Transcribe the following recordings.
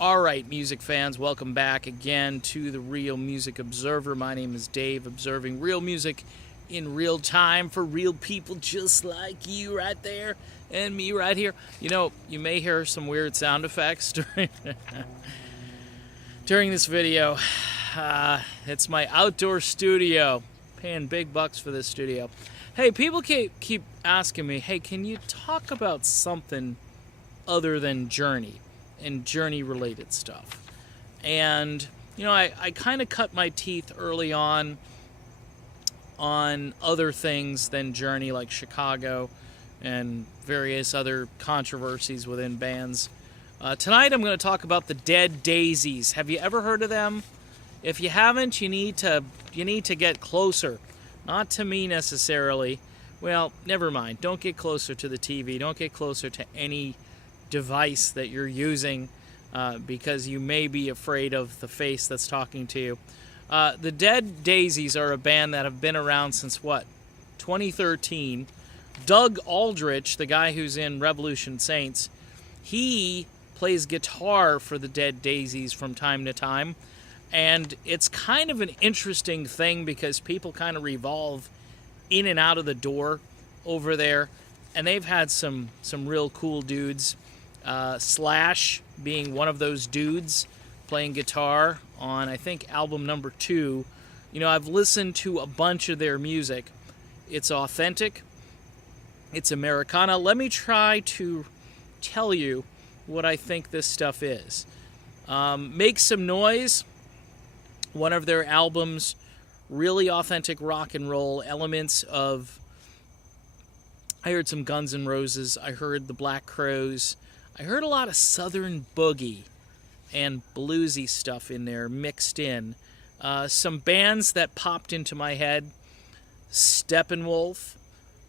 All right, music fans, welcome back again to the Real Music Observer. My name is Dave, observing real music in real time for real people just like you right there and me right here. You know, you may hear some weird sound effects during this video. It's my outdoor studio, paying big bucks for this studio. Hey, people keep asking me, hey, can you talk about something other than Journey and Journey-related stuff? And, you know, I kind of cut my teeth early on other things than Journey, like Chicago and various other controversies within bands. Tonight I'm going to talk about the Dead Daisies. Have you ever heard of them? If you haven't, you need to get closer. Not to me necessarily. Well, never mind. Don't get closer to the TV. Don't get closer to any device that you're using because you may be afraid of the face that's talking to you. The Dead Daisies are a band that have been around since, 2013. Doug Aldrich, the guy who's in Revolution Saints, he plays guitar for the Dead Daisies from time to time. And it's kind of an interesting thing because people kind of revolve in and out of the door over there. And they've had some real cool dudes. Slash being one of those dudes playing guitar on, I think, album number 2. You know, I've listened to a bunch of their music. It's authentic. It's Americana. Let me try to tell you what I think this stuff is. Make Some Noise, one of their albums, really authentic rock and roll, elements of, I heard some Guns N' Roses, I heard the Black Crowes, I heard a lot of Southern boogie and bluesy stuff in there mixed in. Some bands that popped into my head: Steppenwolf,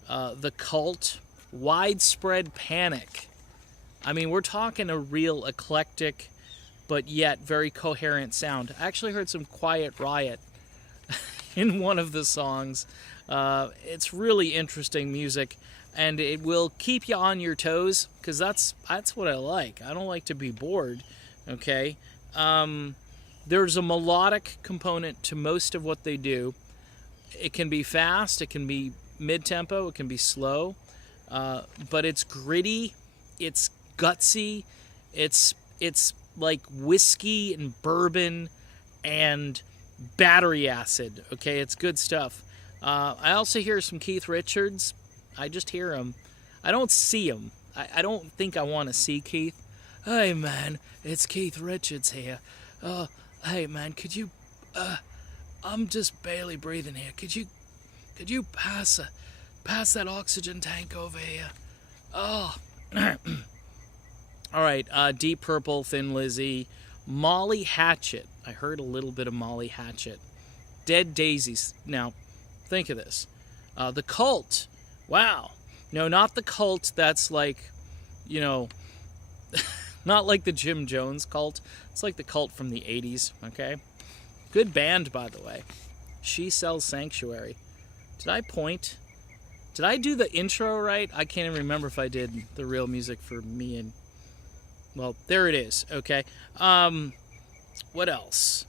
The Cult, Widespread Panic. I mean, we're talking a real eclectic but yet very coherent sound. I actually heard some Quiet Riot in one of the songs. It's really interesting music, and it will keep you on your toes, because that's what I like. I don't like to be bored, okay? There's a melodic component to most of what they do. It can be fast, it can be mid-tempo, it can be slow, but it's gritty, it's gutsy, it's like whiskey and bourbon and battery acid, okay? It's good stuff. I also hear some Keith Richards. I just hear him. I don't see him. I don't think I want to see Keith. Hey, man, it's Keith Richards here. Hey, man, could you... I'm just barely breathing here. Could you pass that oxygen tank over here? Oh... All right, Deep Purple, Thin Lizzy, Molly Hatchet. I heard a little bit of Molly Hatchet. Dead Daisies. Now, think of this. The Cult. Wow. No, not the Cult that's like, you know, not like the Jim Jones Cult. It's like the Cult from the 80s, okay? Good band, by the way. She Sells Sanctuary. Did I point? Did I do the intro right? I can't even remember if I did the real music for me and... Well, there it is, okay? What else?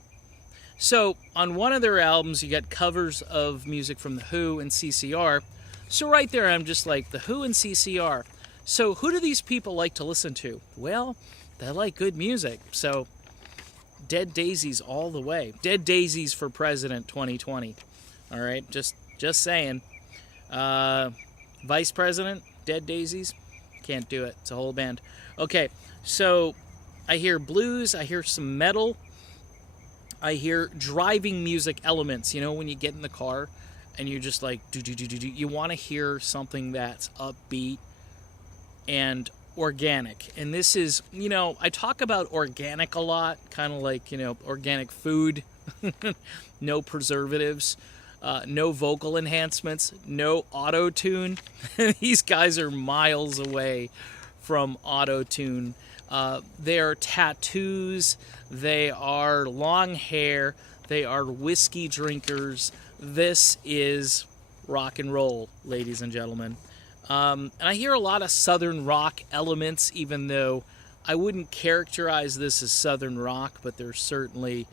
So, on one of their albums, you got covers of music from The Who and CCR. So right there, I'm just like, The Who and CCR. So who do these people like to listen to? Well, they like good music. So, Dead Daisies all the way. Dead Daisies for President 2020. All right, just saying. Vice President, Dead Daisies. Can't do it. It's a whole band. Okay, so I hear blues, I hear some metal, I hear driving music elements. You know, when you get in the car and you're just like, do, you want to hear something that's upbeat and organic. And this is, you know, I talk about organic a lot, kind of like, you know, organic food, no preservatives. No vocal enhancements, no auto-tune. These guys are miles away from auto-tune. They are tattoos, they are long hair, they are whiskey drinkers. This is rock and roll, ladies and gentlemen. And I hear a lot of southern rock elements, even though I wouldn't characterize this as Southern rock, but there's certainly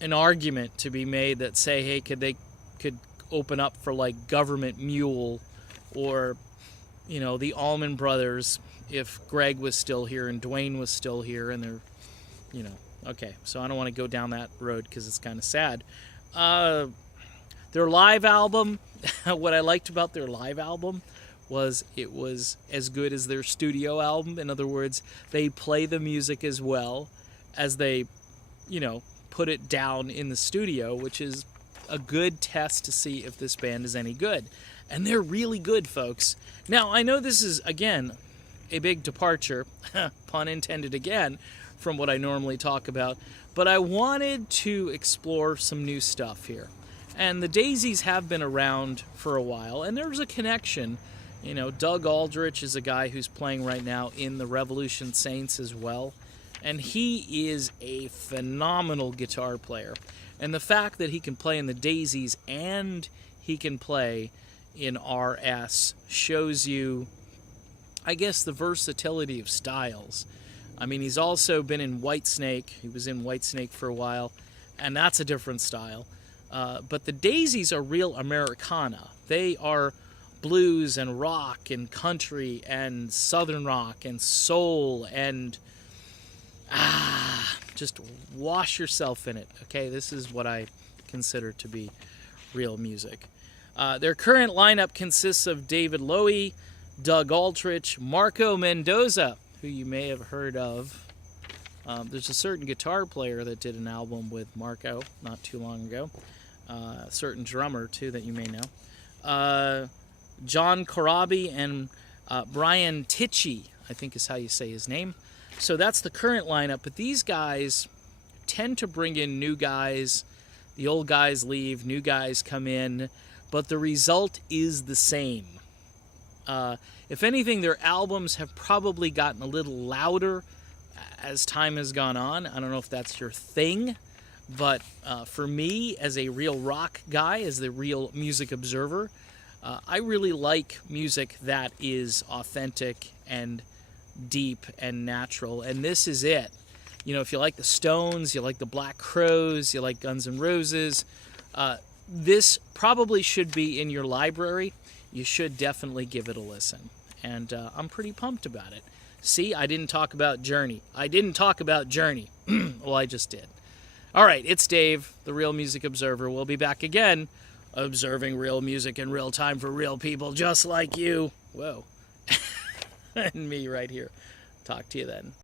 an argument to be made that say, hey, could open up for like Government Mule or, you know, the Allman Brothers if Greg was still here and Dwayne was still here and they're, you know, okay. So I don't want to go down that road because it's kind of sad. Their live album, what I liked about their live album was it was as good as their studio album. In other words, they play the music as well as they, you know, put it down in the studio, which is a good test to see if this band is any good. And they're really good, folks. Now, I know this is, again, a big departure, pun intended again, from what I normally talk about, but I wanted to explore some new stuff here. And the Daisies have been around for a while, and there's a connection. You know, Doug Aldrich is a guy who's playing right now in the Revolution Saints as well, and he is a phenomenal guitar player. And the fact that he can play in the Daisies and he can play in RS shows you, I guess, the versatility of styles. I mean, he's also been in Whitesnake. He was in Whitesnake for a while, and that's a different style. But the Daisies are real Americana. They are blues and rock and country and southern rock and soul and just wash yourself in it. Okay, this is what I consider to be real music. Their current lineup consists of David Lowy, Doug Aldrich, Marco Mendoza, who you may have heard of. There's a certain guitar player that did an album with Marco not too long ago. A certain drummer, too, that you may know. John Corabi and Brian Tichy, I think is how you say his name. So that's the current lineup, but these guys tend to bring in new guys. The old guys leave, new guys come in, but the result is the same. If anything, their albums have probably gotten a little louder as time has gone on. I don't know if that's your thing, but for me, as a real rock guy, as the real music observer, I really like music that is authentic and deep and natural, and this is it. You know, if you like the Stones, you like the Black Crowes, you like Guns N' Roses, this probably should be in your library. You should definitely give it a listen, and I'm pretty pumped about it. See, I didn't talk about Journey. Well, I just did. All right, it's Dave, the Real Music Observer. We'll be back again, observing real music in real time for real people just like you. Whoa. And me right here. Talk to you then.